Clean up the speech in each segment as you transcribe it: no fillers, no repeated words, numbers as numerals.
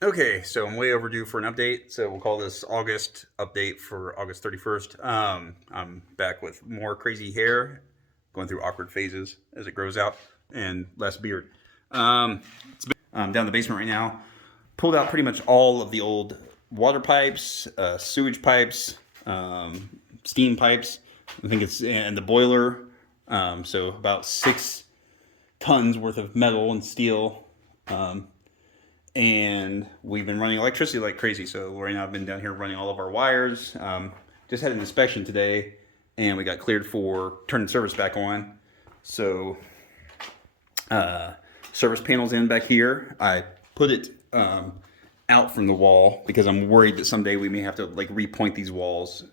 Okay, so I'm way overdue for an update. So we'll call this August update for August 31st. I'm back with more crazy hair, going through awkward phases as it grows out, and less beard. I'm down in the basement right now. Pulled out pretty much all of the old water pipes, sewage pipes, steam pipes. I think it's and the boiler. So about 6 tons worth of metal and steel. Um, and we've been running electricity like crazy. So Lori and I have been down here running all of our wires. Just had an inspection today, and we got cleared for turning service back on. So service panels in back here. I put it out from the wall because I'm worried that someday we may have to like repoint these walls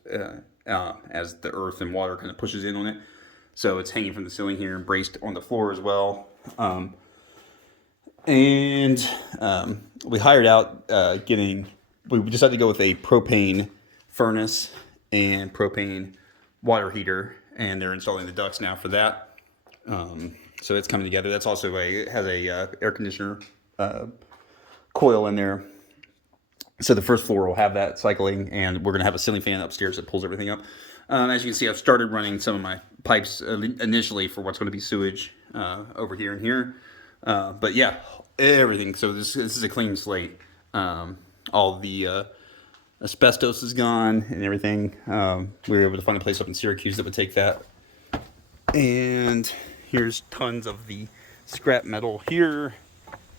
as the earth and water kind of pushes in on it. So it's hanging from the ceiling here and braced on the floor as well. And we hired out we decided to go with a propane furnace and propane water heater, and they're installing the ducts now for that. So it's coming together. That's also it has a air conditioner coil in there. So the first floor will have that cycling, and we're going to have a ceiling fan upstairs that pulls everything up. As you can see, I've started running some of my pipes initially for what's going to be sewage over here and here. But yeah, everything. So this is a clean slate. All the asbestos is gone and everything. We were able to find a place up in Syracuse that would take that. And here's tons of the scrap metal here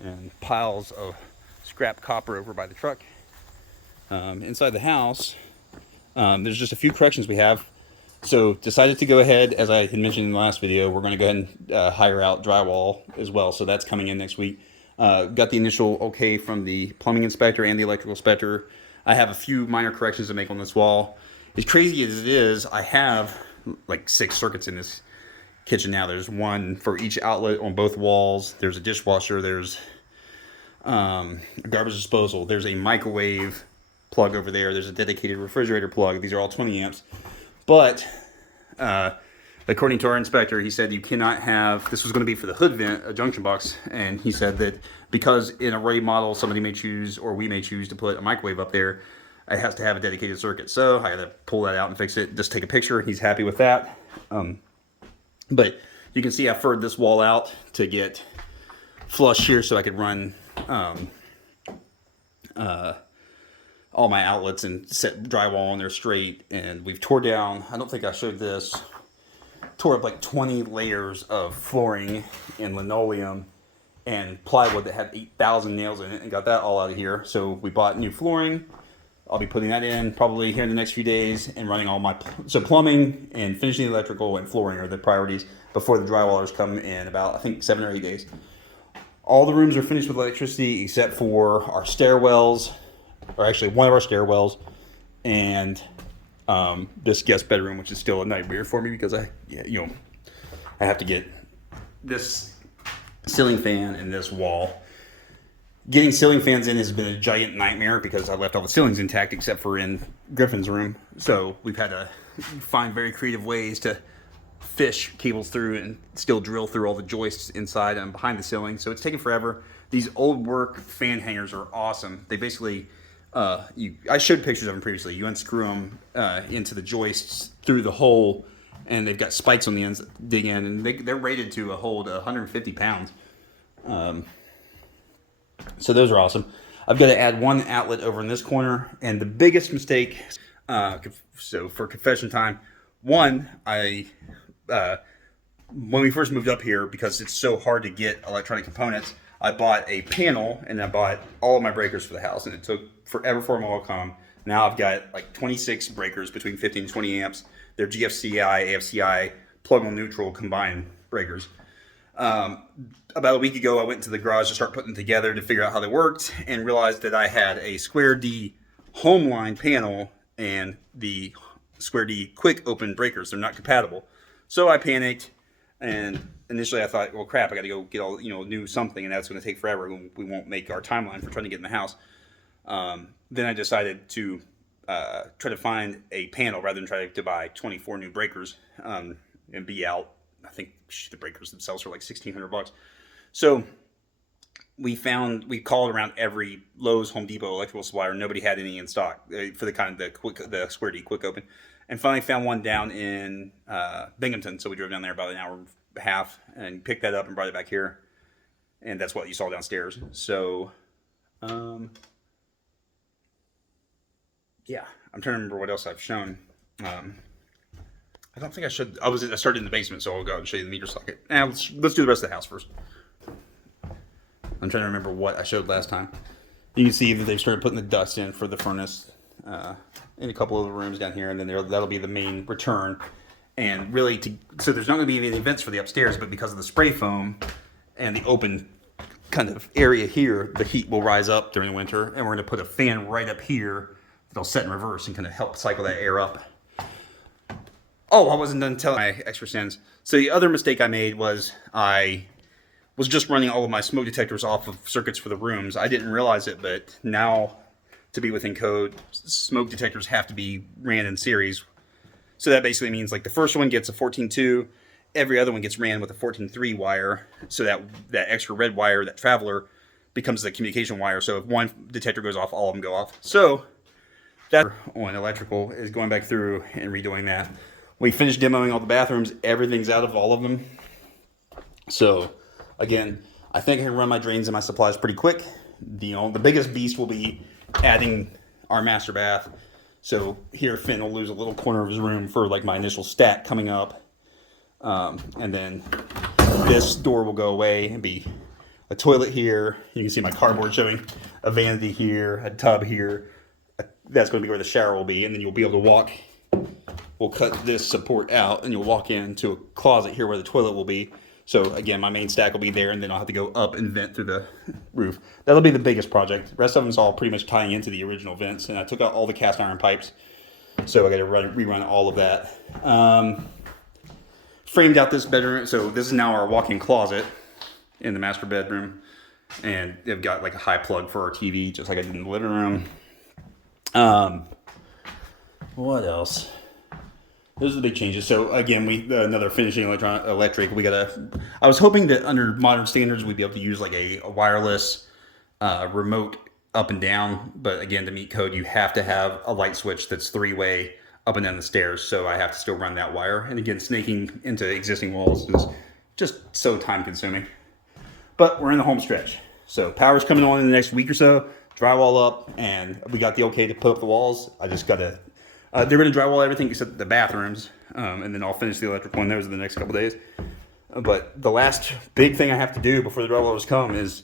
and piles of scrap copper over by the truck. Inside the house, there's just a few corrections we have. So decided to go ahead, as I had mentioned in the last video, we're going to go ahead and hire out drywall as well. So that's coming in next week. Got the initial okay from the plumbing inspector and the electrical inspector. I have a few minor corrections to make on this wall. As crazy as it is, I have like 6 circuits in this kitchen now. There's one for each outlet on both walls. There's a dishwasher. There's a garbage disposal. There's a microwave plug over there. There's a dedicated refrigerator plug. These are all 20 amps. But according to our inspector, he said you cannot have, this was going to be for the hood vent, a junction box, and he said that because in a Ray model somebody may choose, or we may choose to put a microwave up there, it has to have a dedicated circuit. So I had to pull that out and fix it, just take a picture. He's happy with that. But you can see I furred this wall out to get flush here so I could run all my outlets and set drywall on there straight. And we've tore down, I don't think I showed this, tore up like 20 layers of flooring and linoleum and plywood that had 8,000 nails in it, and got that all out of here. So we bought new flooring. I'll be putting that in probably here in the next few days and running all my plumbing and finishing the electrical and flooring are the priorities before the drywallers come in about, I think, 7 or 8 days. All the rooms are finished with electricity except for our stairwells, or actually one of our stairwells, and this guest bedroom, which is still a nightmare for me because I have to get this ceiling fan and this wall. Getting ceiling fans in has been a giant nightmare because I left all the ceilings intact except for in Griffin's room. So we've had to find very creative ways to fish cables through and still drill through all the joists inside and behind the ceiling. So it's taken forever. These old work fan hangers are awesome. They basically, I showed pictures of them previously. You unscrew them into the joists through the hole, and they've got spikes on the ends that dig in, and they're rated to hold 150 pounds. So those are awesome. I've got to add one outlet over in this corner, and the biggest mistake, so for confession time, one, when we first moved up here, because it's so hard to get electronic components, I bought a panel and I bought all of my breakers for the house, and it took forever for them all to come. Now I've got like 26 breakers between 15 and 20 amps. They're GFCI, AFCI, plug-in neutral combined breakers. About a week ago, I went into the garage to start putting them together to figure out how they worked, and realized that I had a Square D Homeline panel and the Square D quick open breakers. They're not compatible. So I panicked, and initially I thought, well, crap, I got to go get all, new something, and that's going to take forever. We won't make our timeline for trying to get in the house. Then I decided to try to find a panel rather than try to buy 24 new breakers and be out. I think the breakers themselves are like $1,600. So we called around every Lowe's, Home Depot, electrical supplier. Nobody had any in stock for the kind of the Square D quick open, and finally found one down in Binghamton. So we drove down there about an hour and a half and picked that up and brought it back here, and that's what you saw downstairs. So, yeah, I'm trying to remember what else I've shown. I don't think I should. I started in the basement, so I'll go out and show you the meter socket. Now let's do the rest of the house first. I'm trying to remember what I showed last time. You can see that they've started putting the dust in for the furnace in a couple of the rooms down here, and then that'll be the main return. And really, so there's not going to be any vents for the upstairs, but because of the spray foam and the open kind of area here, the heat will rise up during the winter, and we're going to put a fan right up here that'll set in reverse and kind of help cycle that air up. Oh, I wasn't done telling my extra sins. So the other mistake I made was I was just running all of my smoke detectors off of circuits for the rooms. I didn't realize it, but now to be within code, smoke detectors have to be ran in series. So that basically means like the first one gets a 14.2, every other one gets ran with a 14.3 wire. So that extra red wire, that traveler, becomes the communication wire. So if one detector goes off, all of them go off. So that on electrical is going back through and redoing that. We finished demoing all the bathrooms. Everything's out of all of them. So, again, I think I can run my drains and my supplies pretty quick. The biggest beast will be adding our master bath. So here Finn will lose a little corner of his room for like my initial stack coming up. And then this door will go away and be a toilet here. You can see my cardboard showing a vanity here, a tub here. That's going to be where the shower will be. And then you'll be able to walk. We'll cut this support out and you'll walk into a closet here where the toilet will be. So again, my main stack will be there and then I'll have to go up and vent through the roof. That'll be the biggest project. The rest of them's all pretty much tying into the original vents, and I took out all the cast iron pipes. So I got to rerun all of that. Framed out this bedroom. So this is now our walk-in closet in the master bedroom. And they've got like a high plug for our TV, just like I did in the living room. What else? Those are the big changes. So again, another finishing electric. I was hoping that under modern standards we'd be able to use like a wireless remote up and down. But again, to meet code, you have to have a light switch that's 3-way up and down the stairs. So I have to still run that wire. And again, snaking into existing walls is just so time consuming. But we're in the home stretch. So power's coming on in the next week or so. Drywall up, and we got the okay to put up the walls. I just got to. They're going to drywall everything except the bathrooms, and then I'll finish the electrical in those in the next couple days. But the last big thing I have to do before the drywallers come is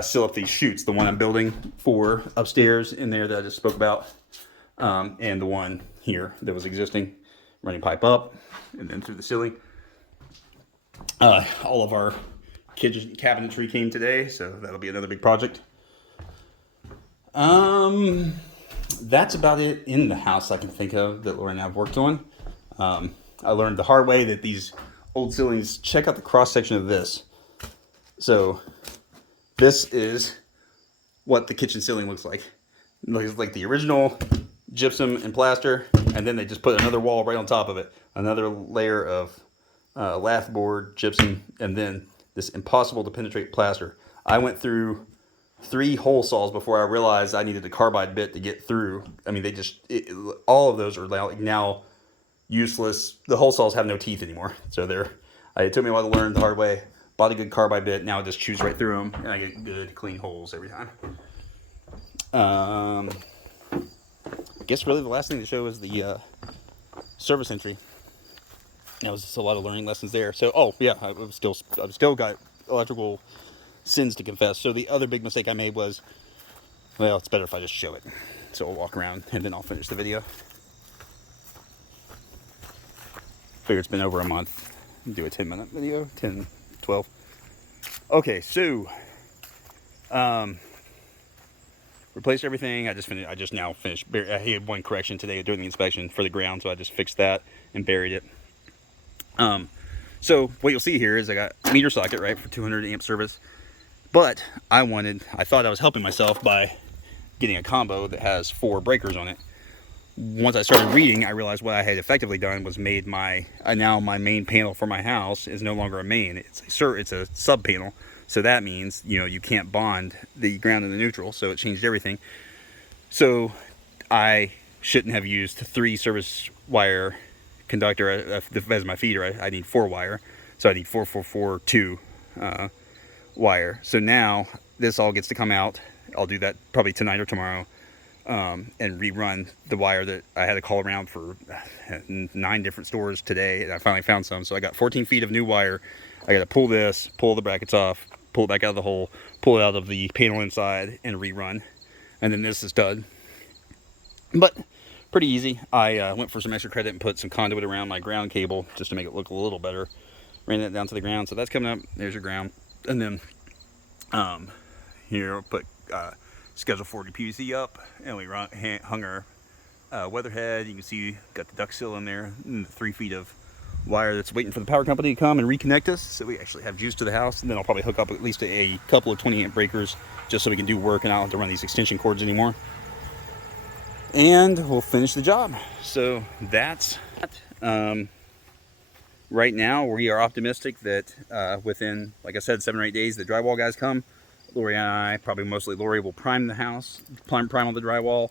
seal up these chutes. The one I'm building for upstairs in there that I just spoke about, and the one here that was existing, running pipe up and then through the ceiling. All of our kitchen cabinetry came today, so that'll be another big project. That's about it in the house I can think of that Laura and I have worked on. I learned the hard way that these old ceilings, check out the cross section of this. So this is what the kitchen ceiling looks like. It looks like the original gypsum and plaster, and then they just put another wall right on top of it. Another layer of lath board, gypsum, and then this impossible to penetrate plaster. I went through 3 hole saws before I realized I needed a carbide bit to get through. I mean, all of those are now useless. The hole saws have no teeth anymore. So it took me a while to learn the hard way. Bought a good carbide bit. Now I just chews right through them, and I get good, clean holes every time. I guess really the last thing to show is the service entry. That was just a lot of learning lessons there. So, I've still got electrical sins to confess. So the other big mistake I made was, well, it's better if I just show it. So I'll walk around and then I'll finish the video. Figure it's been over a month. Do a 10-minute video, 10, 12. Okay, so replaced everything. I just now finished. I had one correction today during the inspection for the ground, so I just fixed that and buried it. So what you'll see here is I got a meter socket, right, for 200 amp service. But I thought I was helping myself by getting a combo that has 4 breakers on it. Once I started reading, I realized what I had effectively done was made now my main panel for my house is no longer a main. It's a sub panel. So that means, you know, you can't bond the ground and the neutral, so it changed everything. So I shouldn't have used 3 service wire conductor as my feeder. I need 4 wire, so I need 442 wire. So now this all gets to come out. I'll do that probably tonight or tomorrow, and rerun the wire that I had to call around for 9 different stores today, and I finally found some. So I got 14 feet of new wire. I got to pull this, pull the brackets off, pull it back out of the hole, pull it out of the panel inside, and rerun. And then this is done. But pretty easy. I went for some extra credit and put some conduit around my ground cable just to make it look a little better. Ran that down to the ground, so that's coming up. There's your ground. And then here I'll put Schedule 40 PVC up, and we hung our weatherhead. You can see got the duct seal in there, and the 3 feet of wire that's waiting for the power company to come and reconnect us, so we actually have juice to the house. And then I'll probably hook up at least a couple of 20 amp breakers just so we can do work and I don't have to run these extension cords anymore. And we'll finish the job. So that's right now we are optimistic that within, like I said, 7 or 8 days the drywall guys come. Lori and I, probably mostly Lori, will prime the house, prime all the drywall,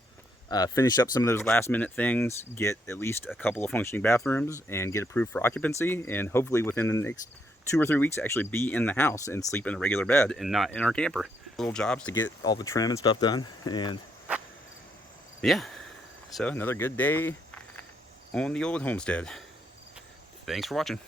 finish up some of those last minute things, get at least a couple of functioning bathrooms, and get approved for occupancy, and hopefully within the next 2 or 3 weeks actually be in the house and sleep in a regular bed and not in our camper. Little jobs to get all the trim and stuff done, and yeah, so another good day on the old homestead. Thanks for watching.